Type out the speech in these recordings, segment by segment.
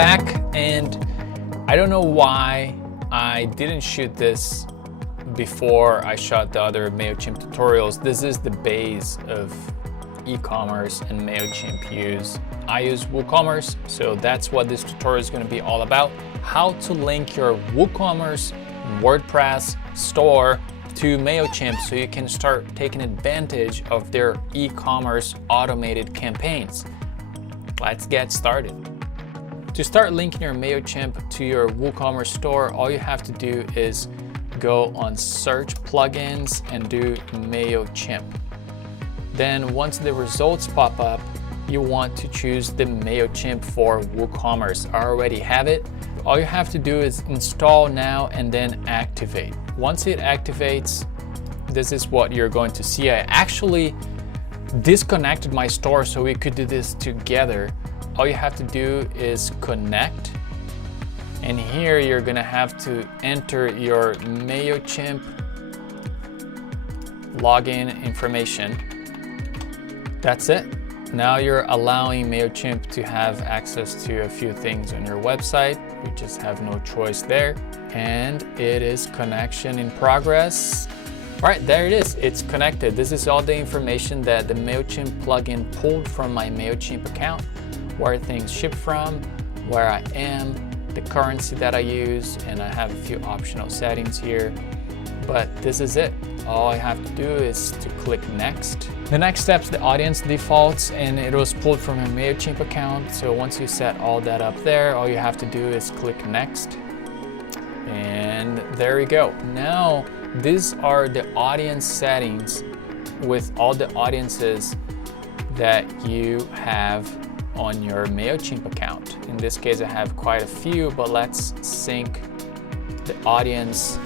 back, and I don't know why I didn't shoot this before I shot the other Mailchimp tutorials. This is the base of e-commerce and Mailchimp use. I use WooCommerce, so that's what this tutorial is going to be all about. How to link your WooCommerce WordPress store to Mailchimp so you can start taking advantage of their e-commerce automated campaigns. Let's get started. To start linking your Mailchimp to your WooCommerce store, all you have to do is go on search plugins and do Mailchimp. Then once the results pop up, you want to choose the Mailchimp for WooCommerce. I already have it. All you have to do is install now and then activate. Once it activates, this is what you're going to see. I actually disconnected my store so we could do this together. All you have to do is connect, and here you're gonna have to enter your Mailchimp login information. That's it. Now you're allowing Mailchimp to have access to a few things on your website. You just have no choice there. And it is connection in progress. All right, there it is. It's connected. This is all the information that the Mailchimp plugin pulled from my Mailchimp account, where things ship from, where I am, the currency that I use, and I have a few optional settings here. But this is it. All I have to do is to click next. The next step is the audience defaults, and it was pulled from a Mailchimp account. So once you set all that up there, all you have to do is click next. And there you go. Now, these are the audience settings with all the audiences that you have on your Mailchimp account. In this case, I have quite a few, but let's sync the audience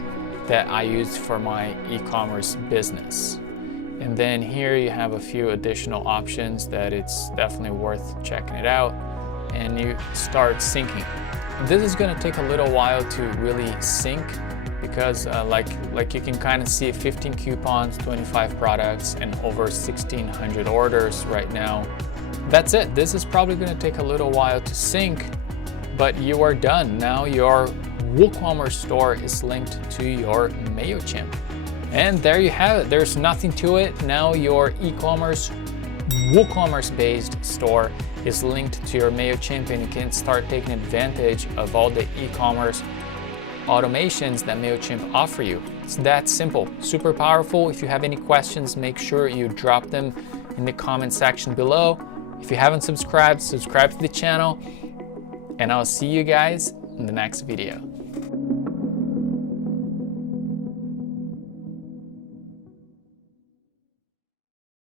that I use for my e-commerce business. And then here you have a few additional options that it's definitely worth checking it out, and you start syncing. This is going to take a little while to really sync because like you can kind of see 15 coupons, 25 products, and over 1,600 orders right now. That's it. This is probably going to take a little while to sync, but you are done. Now your WooCommerce store is linked to your Mailchimp. And there you have it. There's nothing to it. Now your e-commerce, WooCommerce based store is linked to your Mailchimp, and you can start taking advantage of all the e-commerce automations that Mailchimp offer you. It's that simple, super powerful. If you have any questions, make sure you drop them in the comment section below. If you haven't subscribed, subscribe to the channel, and I'll see you guys in the next video.